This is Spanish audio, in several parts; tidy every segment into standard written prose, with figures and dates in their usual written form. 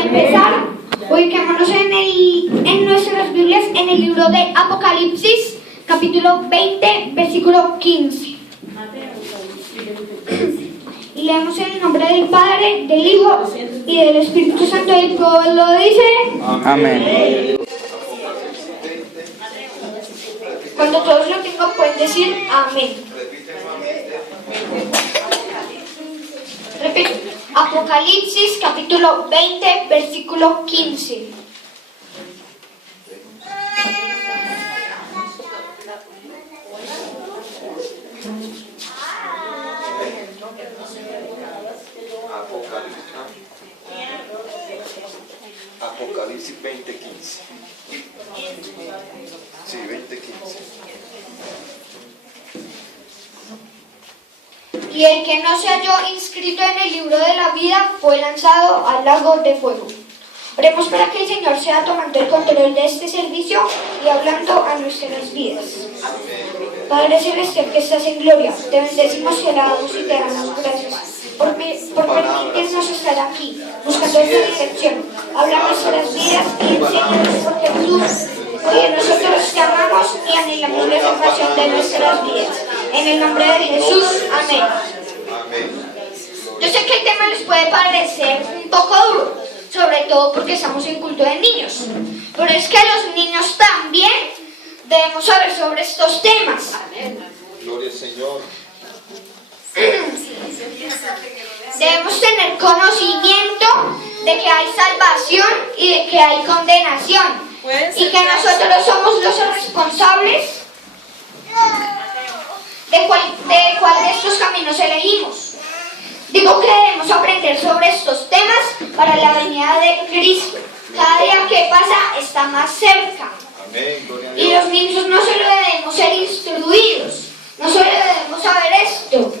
Para empezar, ubiquémonos en nuestras Biblias en el libro de Apocalipsis, capítulo 20, versículo 15. Y leemos en el nombre del Padre, del Hijo y del Espíritu Santo. Y el pueblo dice: Amén. Cuando todos lo tengan pueden decir amén. Repito, Apocalipsis capítulo 20, versículo 15. Apocalipsis 20, 15. Sí, 20, 15. Y el que no se halló inscrito en el libro de la vida fue lanzado al lago de fuego. Oremos para que el Señor sea tomando el control de este servicio y hablando a nuestras vidas. Padre Celestial que estás en gloria, te bendecimos y alabamos y te damos gracias por permitirnos estar aquí, buscando esta dirección. Habla a nuestras vidas y enséñanos, porque tú, oye, nosotros te amamos y anhelamos la salvación de nuestras vidas. En el nombre de Jesús, amén. Yo sé que el tema les puede parecer un poco duro, sobre todo porque estamos en culto de niños, pero es que los niños también debemos saber sobre estos temas. Gloria al Señor. Debemos tener conocimiento de que hay salvación y de que hay condenación, y que nosotros somos los responsables de cuál de estos caminos elegimos. Digo que debemos aprender sobre estos temas para la venida de Cristo. Cada día que pasa está más cerca. Amén. Gloria a Y Dios. los niños no solo debemos ser instruidos, no solo debemos saber esto,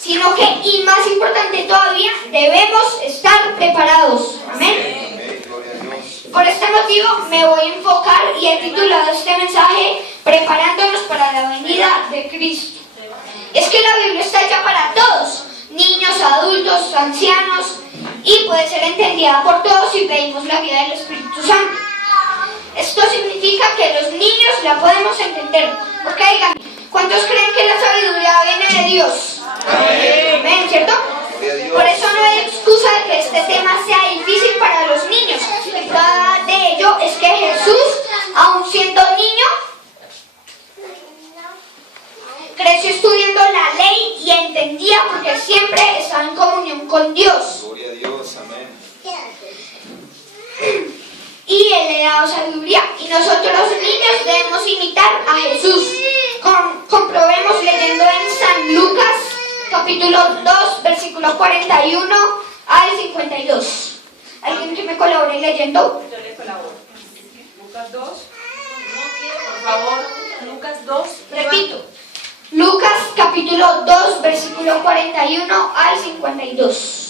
sino que, y más importante todavía, debemos estar preparados. Amén. Amén. Gloria a Dios. Por este motivo me voy a enfocar y he titulado este mensaje Preparándonos para la venida de Cristo. Es que la Biblia está hecha para todos, niños, adultos, ancianos, y puede ser entendida por todos si pedimos la guía del Espíritu Santo. Esto significa que los niños la podemos entender, porque digan, ¿cuántos creen que la sabiduría viene de Dios? Amén, ¿cierto? Gloria a Dios. Por eso no hay excusa de que este tema sea difícil para los niños. Y prueba de ello es que Jesús, aun siendo niño, creció estudiando la ley y entendía, porque siempre estaba en comunión con Dios. Gloria a Dios. Amén. Y Él le ha dado sabiduría. Y nosotros los niños debemos imitar a Jesús. Comprobemos leyendo en San Lucas, capítulo 2, versículo 41 al 52. ¿Alguien que me colabore leyendo? Yo le colaboro. Lucas 2. Por favor, Lucas 2. Repito. Lucas, capítulo 2, versículo 41 al 52.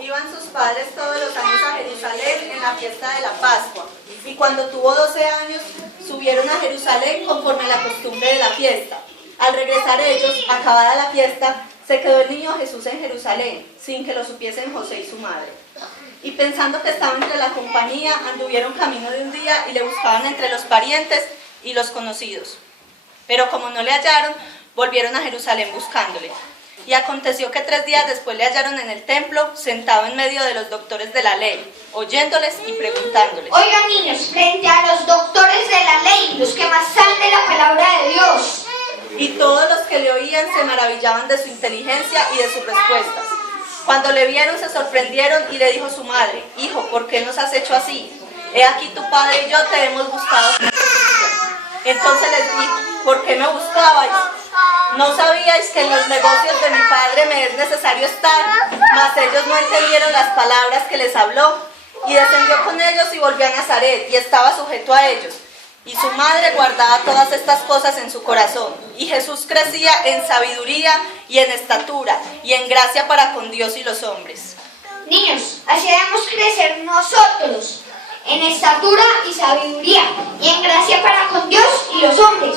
Iban sus padres todos los años a Jerusalén en la fiesta de la Pascua. Y cuando tuvo 12 años, subieron a Jerusalén conforme a la costumbre de la fiesta. Al regresar ellos, acabada la fiesta, se quedó el niño Jesús en Jerusalén, sin que lo supiesen José y su madre. Y pensando que estaba entre la compañía, anduvieron camino de un día y le buscaban entre los parientes y los conocidos. Pero como no le hallaron, volvieron a Jerusalén buscándole. Y aconteció que 3 días después le hallaron en el templo, sentado en medio de los doctores de la ley, oyéndoles y preguntándoles. Oigan, niños, frente a los doctores de la ley, los que más saben de la palabra de Dios, Y todos los que le oían se maravillaban de su inteligencia y de sus respuestas. Cuando le vieron se sorprendieron y le dijo su madre: Hijo, ¿por qué nos has hecho así? He aquí tu padre y yo te hemos buscado. Entonces les dijo: ¿por qué me buscabais? ¿No sabíais que en los negocios de mi padre me es necesario estar? Mas ellos no entendieron las palabras que les habló. Y descendió con ellos y volvió a Nazaret, y estaba sujeto a ellos. Y su madre guardaba todas estas cosas en su corazón. Y Jesús crecía en sabiduría y en estatura y en gracia para con Dios y los hombres. niños, así debemos crecer nosotros, en estatura y sabiduría, y en gracia para con Dios y los hombres.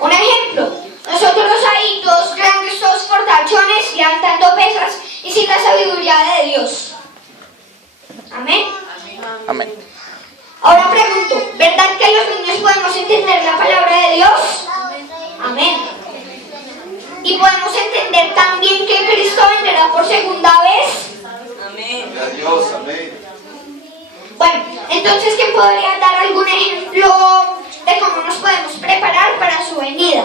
Un ejemplo, nosotros ahí, todos grandes, todos fortachones, levantando pesas y sin la sabiduría de Dios. Amén. Amén. Ahora pregunto, ¿verdad que los niños podemos entender la palabra de Dios? Amén. Y podemos entender también que Cristo vendrá por segunda vez. Amén. Gloria a Dios, amén. Bueno, entonces, ¿quién podría dar algún ejemplo de cómo nos podemos preparar para su venida?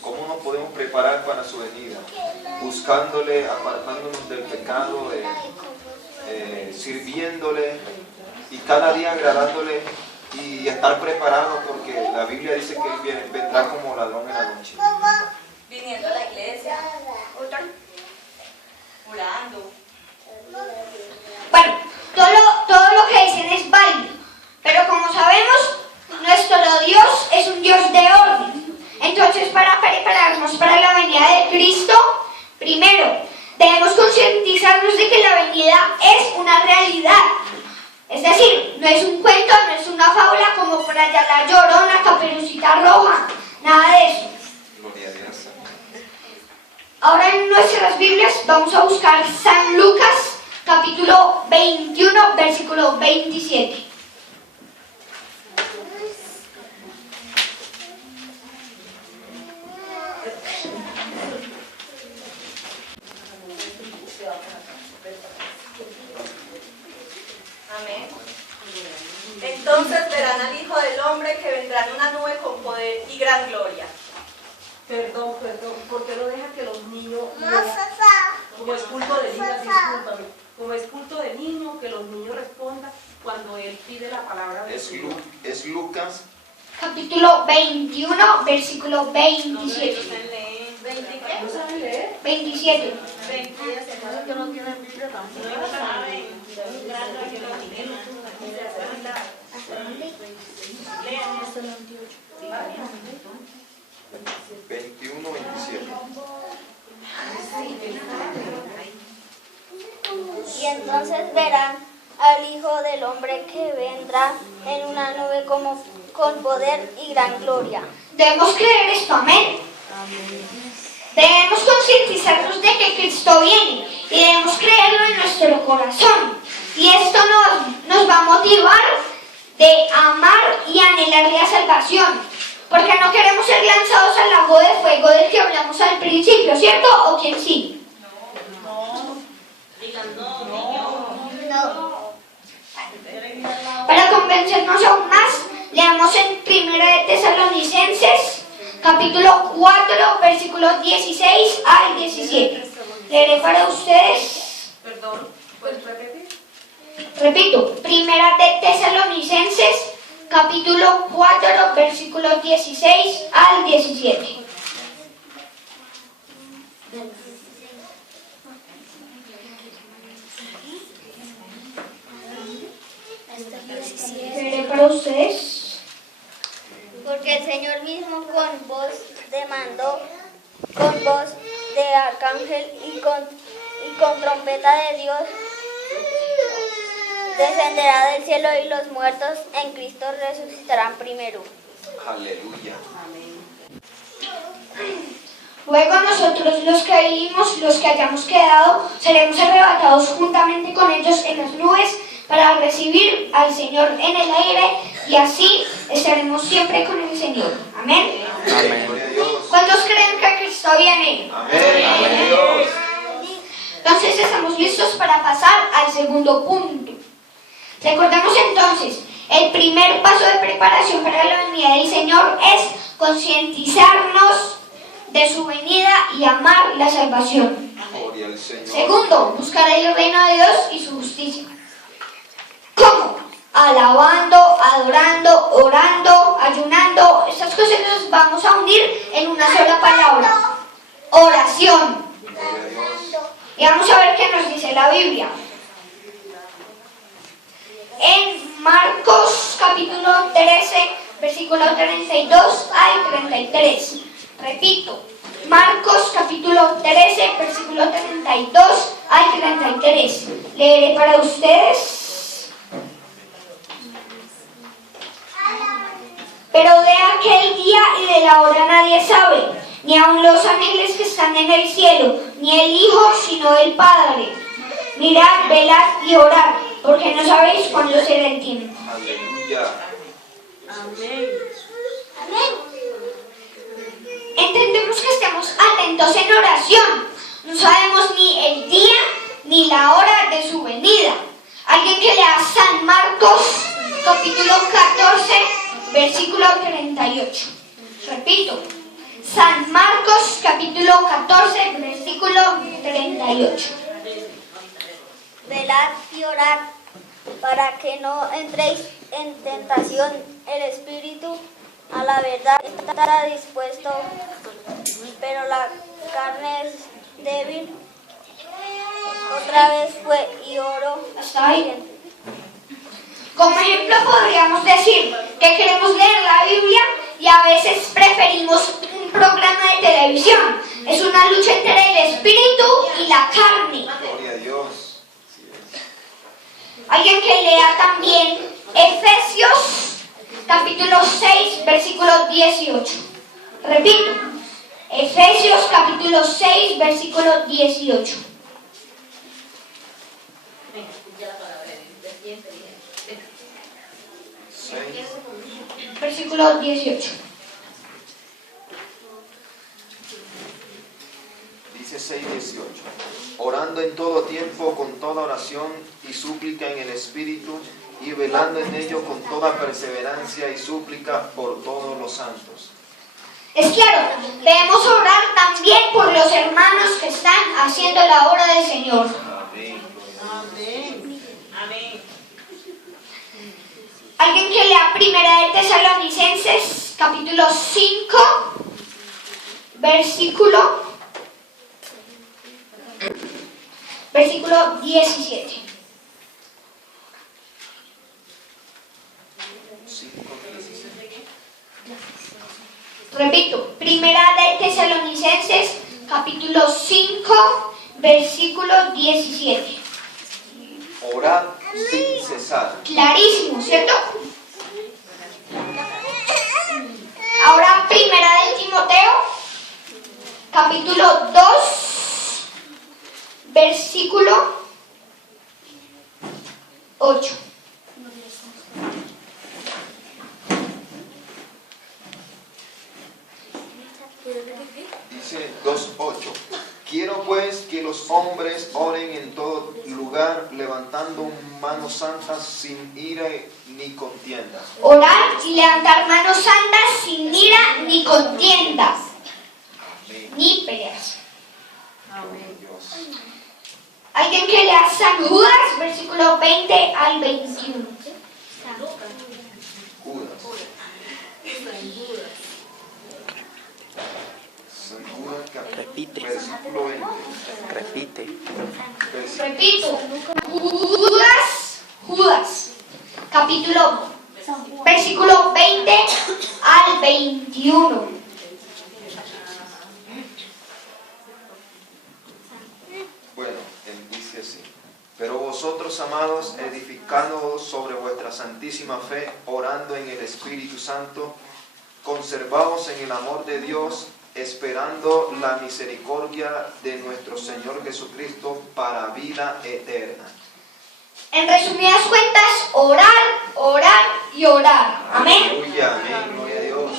¿Cómo nos podemos preparar para su venida? Buscándole, apartándonos del pecado, sirviéndole y cada día agradándole y estar preparados porque la Biblia dice que Él vendrá como ladrón en la noche. Viniendo a la iglesia, orando. Bueno, todo lo que dicen es válido, pero como sabemos, nuestro Dios es un Dios de orden. Entonces, para prepararnos para la venida de Cristo, primero, debemos concientizarnos de que la venida es una realidad. Es decir, no es un cuento, no es una fábula como por allá la Llorona, Caperucita Roja, nada de eso. Gloria a Dios. Ahora en nuestras Biblias vamos a buscar San Lucas, capítulo 21, versículo 27. Amén. Entonces verán al Hijo del Hombre que vendrá en una nube con poder y gran gloria. Perdón, ¿por qué no deja que los niños, como es culto de niños, discúlpame, como es culto de niños, que los niños respondan cuando él pide la palabra de Dios? Es Lucas, Capítulo 21, versículo No 27. saben leer. ¿No saben leer? 27. Que no tienen Biblia tampoco. No saben. 21, 27. Y entonces verán al Hijo del Hombre que vendrá en una nube con poder y gran gloria. Debemos creer esto, amén. Debemos concientizarnos de que Cristo viene y debemos creerlo en nuestro corazón. Y esto nos va a motivar de amar y anhelar la salvación. Porque no queremos ser lanzados al lago de fuego del que hablamos al principio, ¿cierto? ¿O quién sí? Para convencernos aún más, leamos en 1 de Tesalonicenses, capítulo 4, versículos 16 al 17. Leeré para ustedes. Perdón, ¿puedes repetir? Repito, 1 de Tesalonicenses, capítulo 4, versículos 16 al 17. Leeré para ustedes. Porque el Señor mismo con voz de mando, con voz de arcángel y con trompeta de Dios, descenderá del cielo y los muertos en Cristo resucitarán primero. Aleluya. Luego nosotros los que vivimos, los que hayamos quedado, seremos arrebatados juntamente con ellos en las nubes para recibir al Señor en el aire y así estaremos siempre con el Señor. Amén. Amén. Gloria a Dios. ¿Cuántos creen que Cristo viene? Amén. Gloria a Dios. Entonces estamos listos para pasar al segundo punto. Recordemos entonces, el primer paso de preparación para la venida del Señor es concientizarnos de su venida y amar la salvación. Gloria al Señor. Segundo, buscar el reino de Dios y su justicia. ¿Cómo? Alabando, adorando, orando, ayunando. Estas cosas las vamos a unir en una sola palabra. Oración. Gloria a Dios. Y vamos a ver qué nos dice la Biblia. En Marcos capítulo 13, versículo 32 al 33. Repito, Marcos capítulo 13, versículo 32 al 33. Leeré para ustedes. Pero de aquel día y de la hora nadie sabe, ni aun los ángeles que están en el cielo, ni el Hijo, sino el Padre. Mirad, velad y orad, porque no sabéis cuándo será el tiempo. Aleluya. Amén. Entendemos que estemos atentos en oración. No sabemos ni el día ni la hora de su venida. Alguien que lea San Marcos, capítulo 14, versículo 38. Repito, San Marcos, capítulo 14, versículo 38. Velad y orad para que no entréis en tentación. El espíritu a la verdad está dispuesto, pero la carne es débil. Otra vez fue y oró. ¿Hasta ahí? Como ejemplo podríamos decir que queremos leer la Biblia y a veces preferimos un programa de televisión. Es una lucha entre el espíritu y la carne. Gloria a Dios. Alguien que lea también Efesios capítulo 6 versículo 18. Repito, Efesios capítulo 6 versículo 18. Versículo 18. Dice 6:18. Orando en todo tiempo con toda oración y súplica en el Espíritu y velando en ello con toda perseverancia y súplica por todos los santos. Es claro, debemos orar también por los hermanos que están haciendo la obra del Señor. Amén. Amén. Alguien que lea Primera de Tesalonicenses, capítulo 5, versículo 17. 5:17. Repito, Primera de Tesalonicenses, capítulo 5, versículo 17. Orad sin cesar. Clarísimo, ¿cierto? Ahora, Primera de Timoteo, capítulo 2, versículo 8. Dice 2:8. Quiero pues que los hombres oren en todo lugar, levantando manos santas sin ira ni contiendas. Orar y levantar manos santas sin ira ni contiendas, Amén. ni peleas. Amén. Dios. Alguien que lea San Judas, versículo 20 al 21. Judas. San Judas, Repite. versículo 20. Repite. Repito, Judas, capítulo, versículo 20 al 21. Bueno, él dice así. Pero vosotros, amados, edificándoos sobre vuestra santísima fe, orando en el Espíritu Santo, conservaos en el amor de Dios, esperando la misericordia de nuestro Señor Jesucristo para vida eterna. En resumidas cuentas, orar, orar y orar. Amén. Aleluya, amén, gloria a Dios.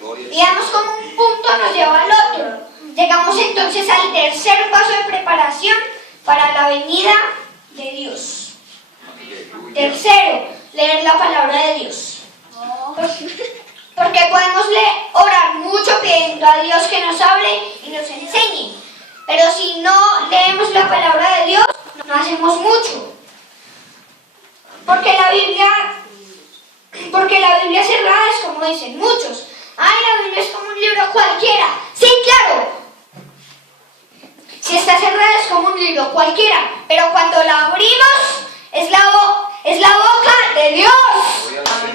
Gloria a Dios. Digamos como un punto nos lleva al otro. Llegamos entonces al tercer paso de preparación para la venida de Dios. Aleluya. Tercero, leer la palabra de Dios. Porque podemos orar mucho pidiendo a Dios que nos hable y nos enseñe. Pero si no leemos la palabra de Dios, no hacemos mucho. Porque la Biblia cerrada es como dicen muchos. Ay, la Biblia es como un libro cualquiera. Sí, claro. Si está cerrada es como un libro cualquiera. Pero cuando la abrimos, es la boca de Dios. Gloria al Señor.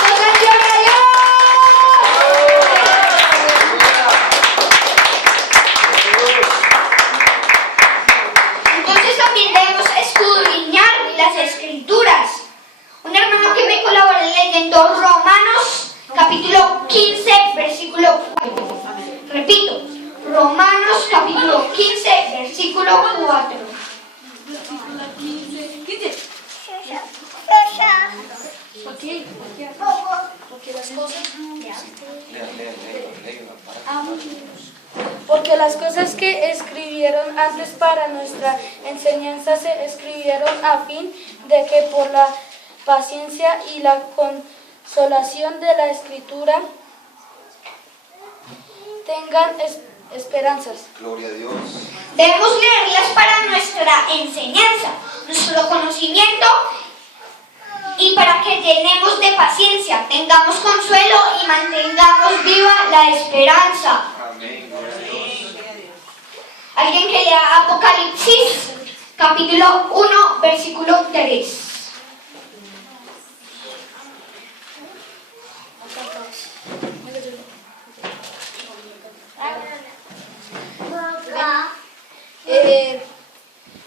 Entonces, gloria a Dios. Entonces también debemos escudriñar las Escrituras. Un hermano que me colabora leyendo Romanos capítulo 15, versículo 4. Repito, Romanos capítulo 15, versículo 4. Porque las cosas que escribieron antes para nuestra enseñanza se escribieron a fin de que por la paciencia y la consolación de la Escritura tengan esperanzas. Gloria a Dios. Debemos leerlas para nuestra enseñanza, nuestro conocimiento y para que llenemos de paciencia, tengamos consuelo y mantengamos viva la esperanza. Amén. Gloria a Dios. Alguien que lea Apocalipsis, capítulo 1, versículo 3.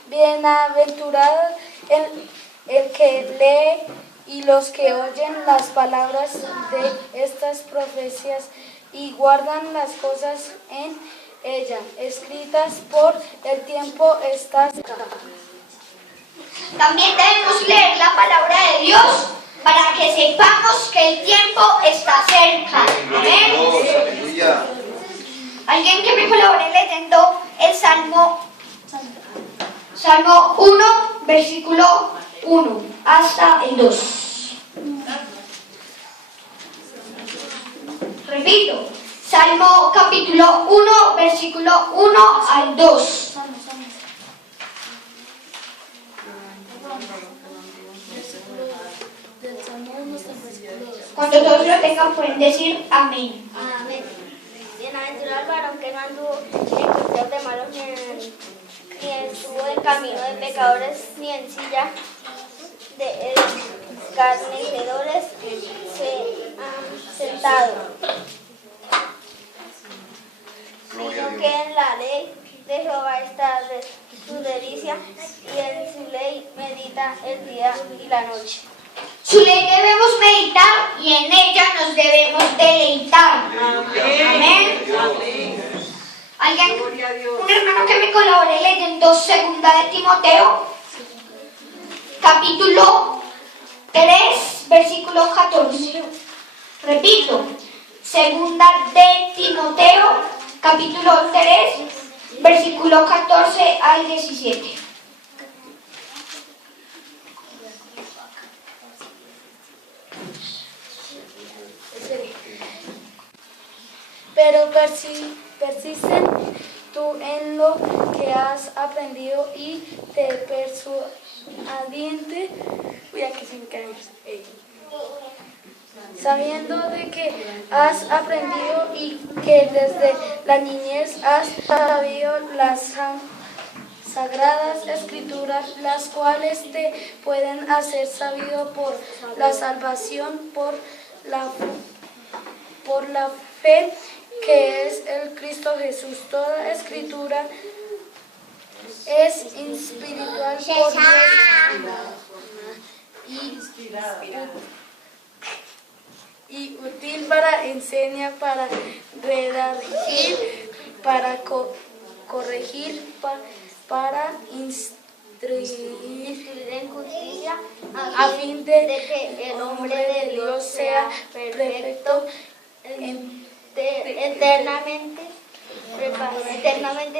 Bienaventurado el que lee y los que oyen las palabras de estas profecías y guardan las cosas en ella, escritas por el tiempo estas. También debemos leer la palabra de Dios para que sepamos que el tiempo está cerca. Gloria a Dios. Amén. Aleluya. Alguien que me colabore leyendo el Salmo 1, versículo 1 hasta el 2. Repito, Salmo capítulo 1, versículo 1 al 2. Cuando todos lo tengan pueden decir amén. Amén. Bienaventurado el varón que no anduvo en consejos de malos, ni estuvo en camino de pecadores, ni en silla de escarnecedores se han sentado, Gloria a sino Dios. que en la ley de Jehová está su delicia, y en su ley medita el día y la noche. Su ley debemos meditar y en ella nos debemos deleitar. Amén. ¿Alguien? Un hermano que me colabore leyendo 2 de Timoteo, capítulo 3, versículo 14. Repito, 2 de Timoteo, capítulo 3, versículo 14 al 17. Pero persisten tú en lo que has aprendido y te persuadiente, sabiendo de que has aprendido y que desde la niñez has sabido las sagradas escrituras, las cuales te pueden hacer sabido por la salvación por la fe que es el Cristo Jesús. Toda escritura es espiritual por Dios y útil para enseñar, para redarguir, para corregir, para instruir En justicia, a fin de que el hombre de Dios sea perfecto, eternamente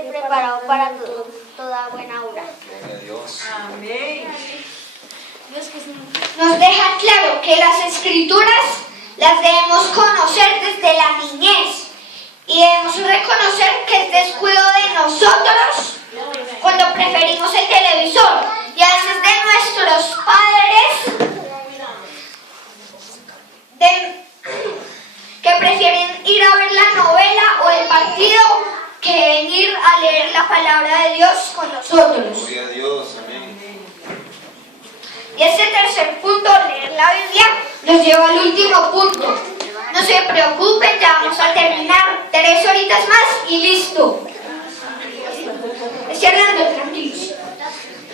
preparado para toda buena obra. Gloria a Dios. Nos deja claro que las escrituras las debemos conocer desde la niñez y debemos reconocer que es descuido de nosotros cuando preferimos el televisor y a veces de nuestros padres que prefieren ir a ver la novela o el partido que venir a leer la palabra de Dios con nosotros. Gloria a Dios. Amén. Y este tercer punto, leer la Biblia, nos lleva al último punto. No se preocupen, ya vamos a terminar 3 horitas más y listo. Estoy hablando, tranquilos.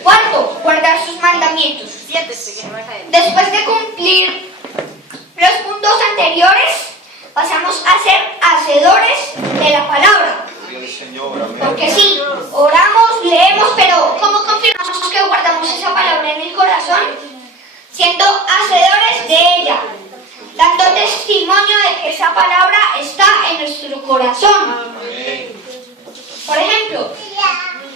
4, guardar sus mandamientos. Después de cumplir los puntos anteriores, pasamos a ser hacedores de la palabra. Gloria al Señor, amén. Porque sí, oramos, leemos, pero ¿cómo confirmamos que guardamos esa palabra en el corazón? Siendo hacedores de ella, dando testimonio de que esa palabra está en nuestro corazón. Amén. Por ejemplo,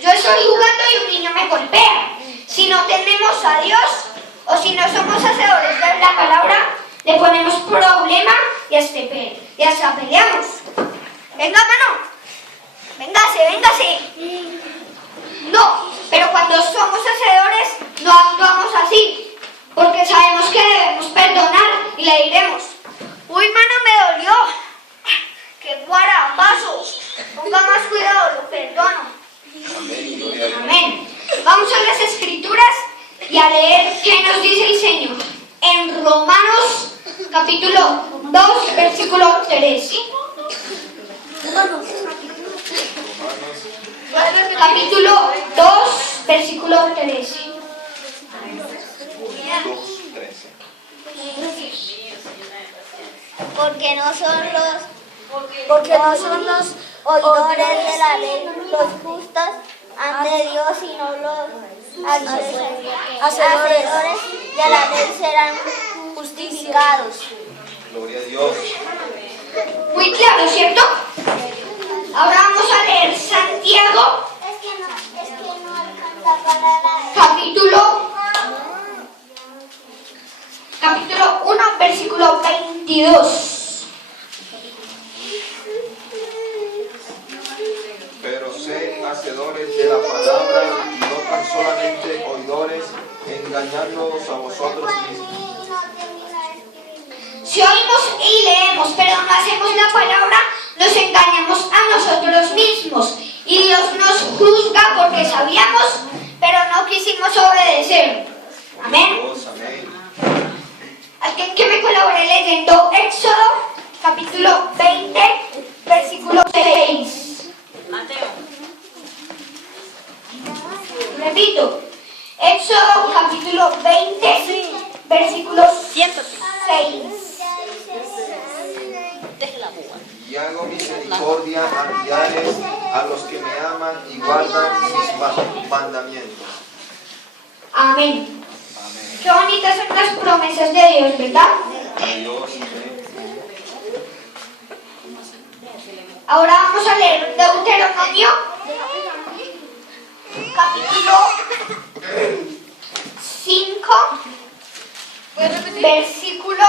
yo estoy jugando y un niño me golpea. Si no tenemos a Dios o si no somos hacedores de la palabra, le ponemos problema y hasta peleamos. Venga, mano. Véngase. No, pero cuando somos hacedores no actuamos así, porque sabemos que debemos perdonar y le diremos: uy, mano, me dolió. ¡Qué guarapazo! Ponga más cuidado, lo perdono. Amén. Gloria a Dios. Amén. Vamos a las Escrituras y a leer qué nos dice el Señor. En Romanos capítulo 2, versículo 13. Capítulo 2, versículo 13. 2:13. Porque no son los oidores de la ley los justos ante Dios, sino los hacedores de la ley serán justificados. Gloria a Dios. Muy claro, ¿cierto? Ahora vamos a leer Santiago, capítulo 1, versículo 22. Pero sed hacedores de la palabra y no tan solamente oidores, engañándoos a vosotros mismos. Si oímos y leemos, pero no hacemos la palabra, nos engañamos a nosotros mismos. Y Dios nos juzga porque sabíamos, pero no quisimos obedecer. Amén. Dios, amén. Alguien que me colabore leyendo Éxodo, capítulo 20, versículo 6. Repito, Éxodo, capítulo 20, versículo 6. Y hago misericordia a millares, a los que me aman y guardan mis mandamientos. Amén. Amén. Qué bonitas son las promesas de Dios, ¿verdad? Dios, amén. Ahora vamos a leer Deuteronomio, capítulo 5, versículo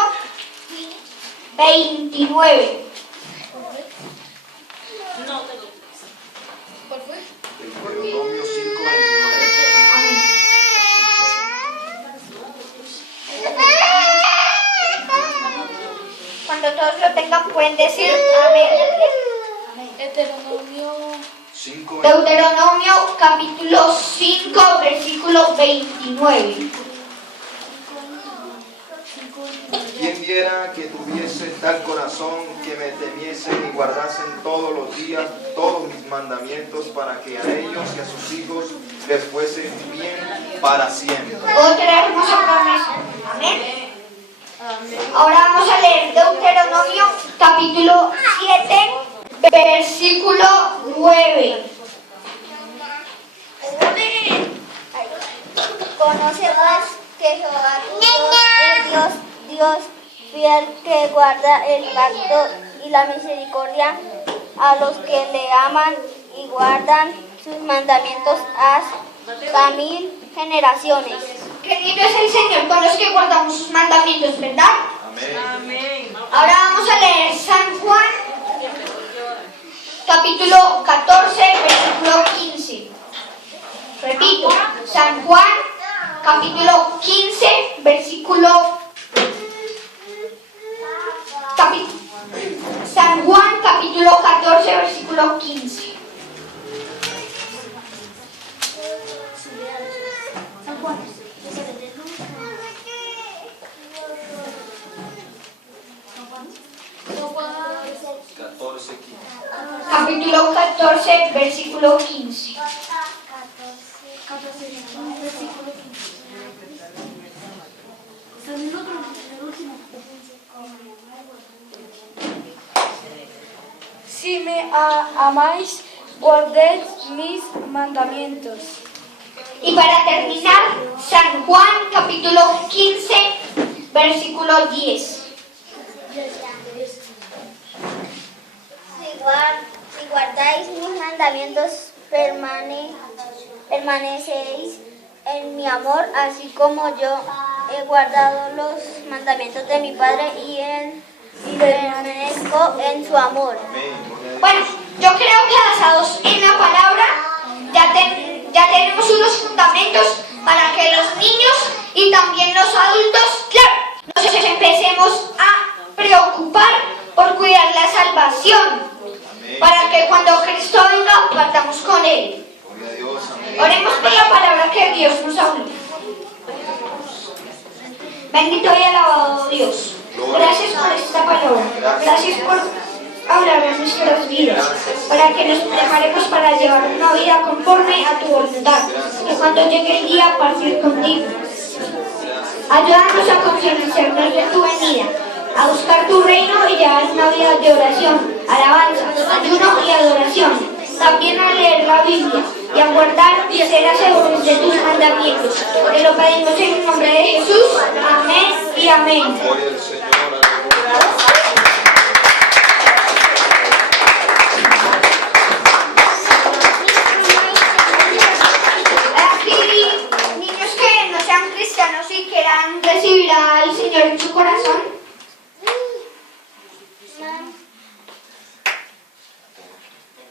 29. Deuteronomio 5:29. Amén. Cuando todos lo tengan pueden decir amén. Deuteronomio capítulo 5, versículo 29. Quien viera que tuviese tal corazón que me temiesen y guardasen todos los días todos mis mandamientos, para que a ellos y a sus hijos les fuese bien para siempre. Otra hermosa promesa. Amén. Ahora vamos a leer Deuteronomio capítulo 7, versículo 9. Conoce pues que Jehová tu Dios es Dios fiel, que guarda el pacto y la misericordia a los que le aman y guardan sus mandamientos hasta 1000 generaciones. Qué lindo es el Señor con los que guardamos sus mandamientos, ¿verdad? Amén. Ahora vamos a leer San Juan, capítulo 14, versículo 15. Repito, San Juan, capítulo 15, versículo... San Juan, capítulo 14, versículo 15. Capítulo 14, versículo 15. Si me amáis, guardéis mis mandamientos. Y para terminar, San Juan capítulo 15, versículo 10. Si guardáis mis mandamientos, permanecéis en mi amor, así como yo he guardado los mandamientos de mi Padre y permanezco en su amor. Bueno, yo creo que basados en la palabra ya tenemos unos fundamentos para que los niños y también los adultos, claro, nos empecemos a preocupar por cuidar la salvación, para que cuando Cristo venga partamos con Él. Oremos por la palabra que Dios nos habló. Bendito y alabado Dios. Gracias por esta palabra. Gracias por hablar en nuestras vidas, para que nos preparemos para llevar una vida conforme a tu voluntad, y cuando llegue el día partir contigo. Ayúdanos a concienciarnos de tu venida, a buscar tu reino y llevar una vida de oración, alabanza, ayuno y adoración. También a leer la Biblia y a guardar y ser seguros de tus mandamientos. Te lo pedimos en el nombre de Jesús. Amén y amén. Gloria al Señor.